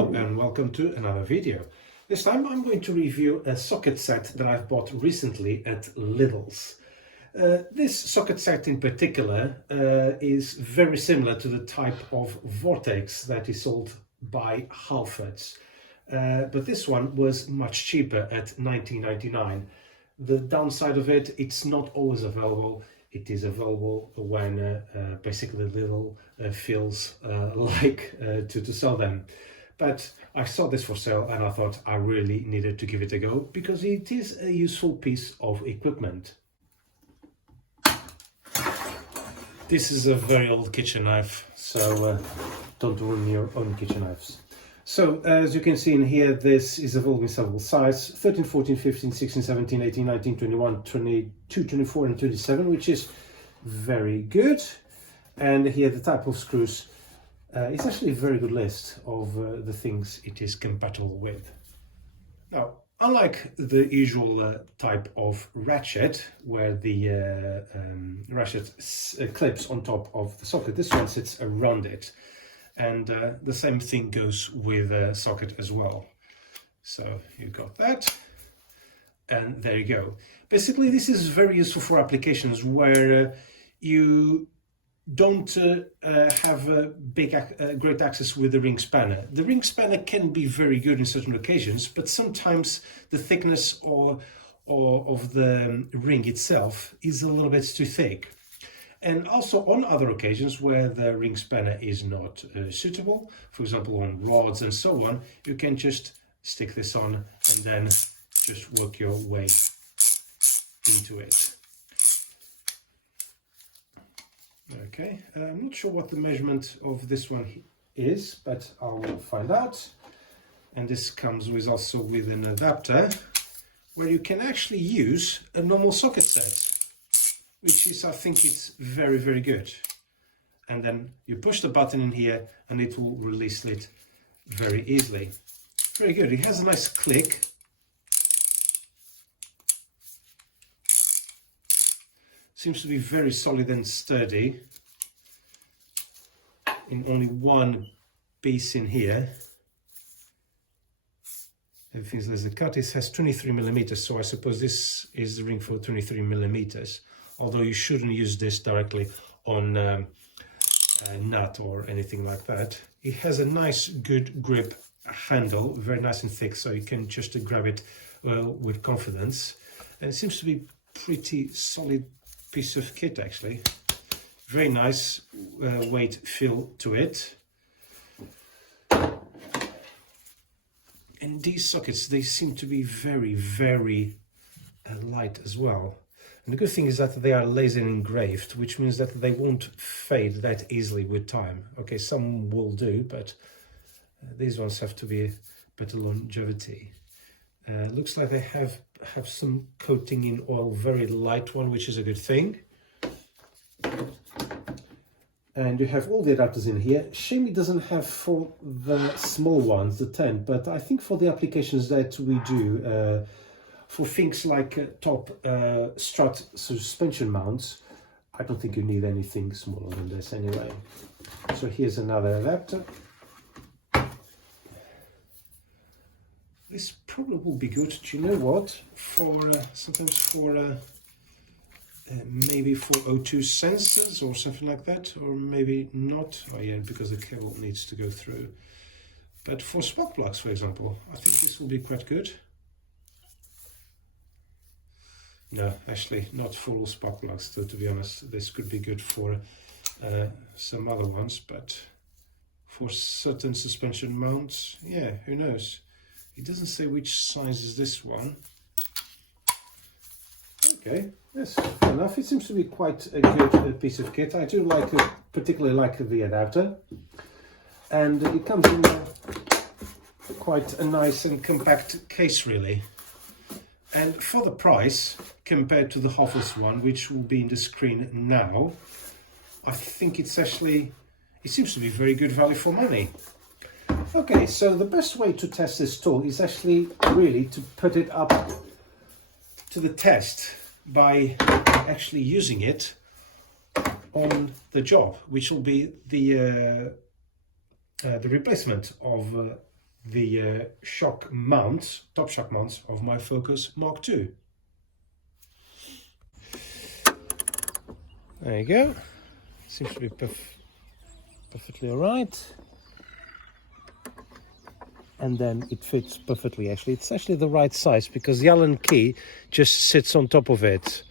Hello and welcome to another video. This time I'm going to review a socket set that I've bought recently at Lidl's. This socket set in particular is very similar to the type of Vortex that is sold by Halfords. But this one was much cheaper at $19.99. The downside of it, it's not always available. It is available when basically Lidl feels like to sell them. But I saw this for sale and I thought I really needed to give it a go because it is a useful piece of equipment. This is a very old kitchen knife, so don't ruin your own kitchen knives. So as you can see in here, this is available in several sizes: 13, 14, 15, 16, 17, 18, 19, 21, 22, 24 and 27, which is very good. And here the type of screws. It's actually a very good list of the things it is compatible with. Now, unlike the usual type of ratchet, where the ratchet clips on top of the socket, this one sits around it. And the same thing goes with the socket as well. So you've got that, and there you go. Basically, this is very useful for applications where you don't have great access with the ring spanner. The ring spanner can be very good in certain occasions, but sometimes the thickness of the ring itself is a little bit too thick. And also on other occasions where the ring spanner is not suitable, for example on rods and so on, you can just stick this on and then just work your way into it. Okay, I'm not sure what the measurement of this one is, but I'll find out. And this comes with also with an adapter where you can actually use a normal socket set, which is, I think it's very, very good. And then you push the button in here and it will release it very easily. Very good. It has a nice click. Seems to be very solid and sturdy. In only one piece in here. Everything's laser cut. It has 23 millimeters, so I suppose this is the ring for 23 millimeters. Although you shouldn't use this directly on a nut or anything like that. It has a nice, good grip handle, very nice and thick, so you can just grab it with confidence. And it seems to be pretty solid piece of kit actually. Very nice weight feel to it. And these sockets, they seem to be very, very light as well. And the good thing is that they are laser engraved, which means that they won't fade that easily with time. Okay, some will do, but these ones have to be a better longevity. Looks like they have some coating in oil, very light one, which is a good thing. And you have all the adapters in here. Shame it doesn't have for the small ones, the 10, but I think for the applications that we do, for things like top strut suspension mounts, I don't think you need anything smaller than this anyway. So here's another adapter. This probably will be good, do you know what, for sometimes for maybe for O2 sensors or something like that, or maybe not. Oh yeah, because the cable needs to go through. But for spark plugs, for example, I think this will be quite good. No, actually not for all spark plugs, so to be honest. This could be good for some other ones, but for certain suspension mounts, yeah, who knows. It doesn't say which size is this one. Okay, that's fair enough. It seems to be quite a good piece of kit. I do like it, particularly like the adapter. And it comes in quite a nice and compact case, really. And for the price, compared to the Halfords one, which will be in the screen now, I think it's actually, it seems to be very good value for money. Okay, so the best way to test this tool is actually really to put it up to the test by actually using it on the job, which will be the replacement of the shock mounts, top shock mounts of my Focus Mark II. There you go. Seems to be perfectly alright. And then it fits perfectly. Actually, it's actually the right size because the Allen key just sits on top of it.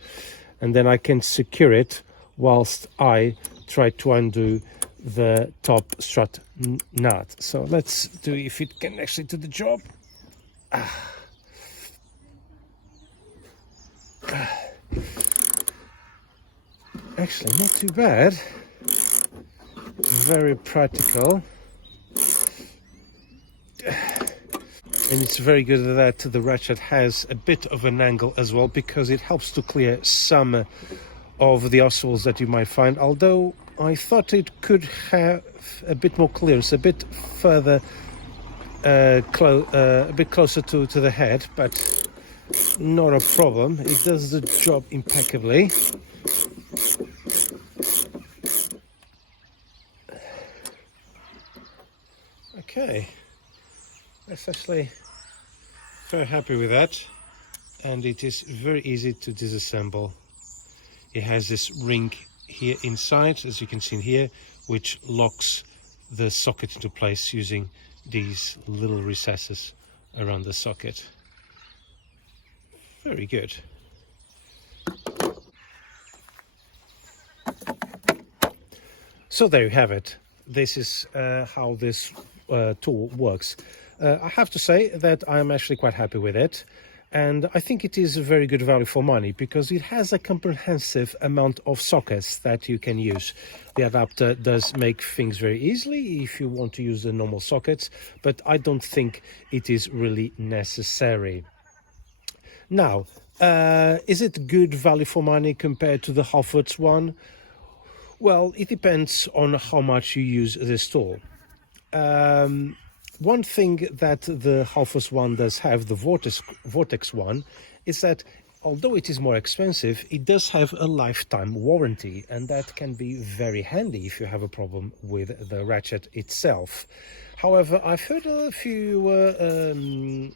And then I can secure it whilst I try to undo the top strut nut. So let's do if it can actually do the job. Actually, not too bad. Very practical. And it's very good that the ratchet has a bit of an angle as well, because it helps to clear some of the oscillators that you might find, although I thought it could have a bit more clearance, a bit further, a bit closer to the head, but not a problem. It does the job impeccably. Okay, that's actually very happy with that, and it is very easy to disassemble. It has this ring here inside, as you can see in here, which locks the socket into place using these little recesses around the socket. Very good. So there you have it. This is how this tool works. I have to say that I'm actually quite happy with it, and I think it is a very good value for money because it has a comprehensive amount of sockets that you can use. The adapter does make things very easily if you want to use the normal sockets, but I don't think it is really necessary. Now, is it good value for money compared to the Halfords one? Well, it depends on how much you use this tool. One thing that the Halfords one does have, the Vortex one, is that although it is more expensive, it does have a lifetime warranty, and that can be very handy if you have a problem with the ratchet itself. However, I've heard a few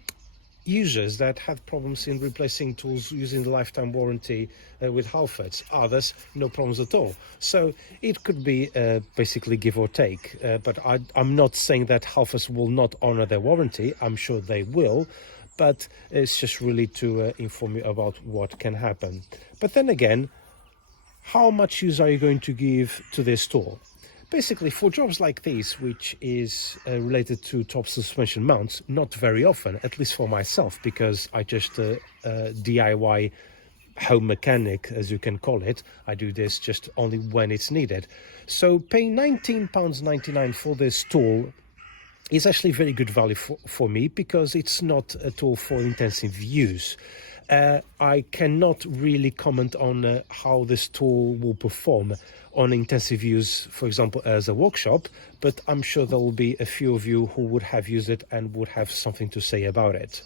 users that had problems in replacing tools using the lifetime warranty with Halfords. Others, no problems at all. So it could be basically give or take. But I'm not saying that Halfords will not honor their warranty. I'm sure they will. But it's just really to inform you about what can happen. But then again, how much use are you going to give to this tool? Basically, for jobs like these, which is related to top suspension mounts, not very often, at least for myself, because I just DIY home mechanic, as you can call it. I do this just only when it's needed. So paying £19.99 for this tool is actually very good value for me, because it's not a tool for intensive use. I cannot really comment on how this tool will perform on intensive use, for example, as a workshop, but I'm sure there will be a few of you who would have used it and would have something to say about it.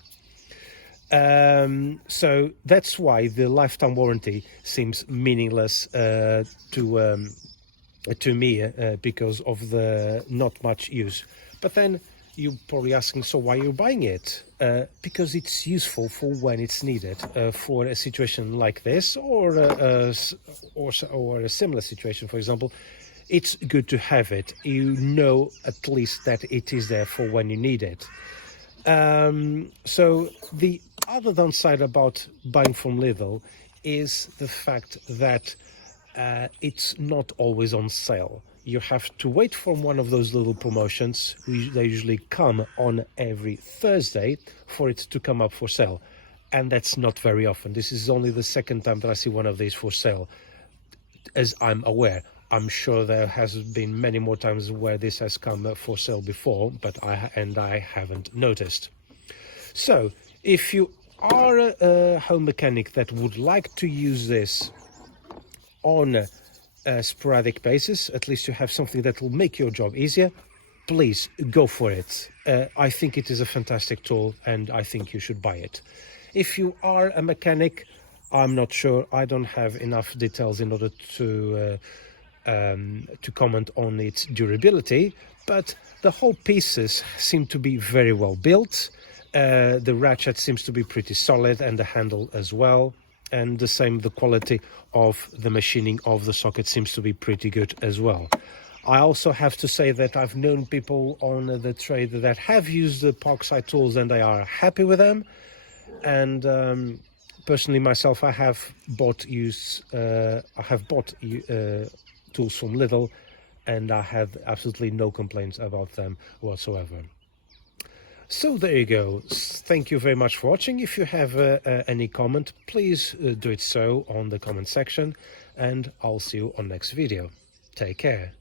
So that's why the lifetime warranty seems meaningless to me, because of the not much use. But then you're probably asking, so why are you buying it? Because it's useful for when it's needed, for a situation like this, or a similar situation, for example. It's good to have it. You know at least that it is there for when you need it. So the other downside about buying from Lidl is the fact that it's not always on sale. You have to wait for one of those little promotions. They usually come on every Thursday for it to come up for sale. And that's not very often. This is only the second time that I see one of these for sale, as I'm aware. I'm sure there has been many more times where this has come for sale before, but I haven't noticed. So if you are a home mechanic that would like to use this on a sporadic basis, at least you have something that will make your job easier, please go for it. I think it is a fantastic tool, and I think you should buy it. If you are a mechanic, I'm not sure. I don't have enough details in order to to comment on its durability, but the whole pieces seem to be very well built. The ratchet seems to be pretty solid, and the handle as well, and the same, the quality of the machining of the socket seems to be pretty good as well. I also have to say that I've known people on the trade that have used the Parkside tools and they are happy with them. And personally myself, I have bought tools from Lidl, and I have absolutely no complaints about them whatsoever. So there you go. Thank you very much for watching. If you have any comment, please do it so on the comment section, and I'll see you on next video. Take care.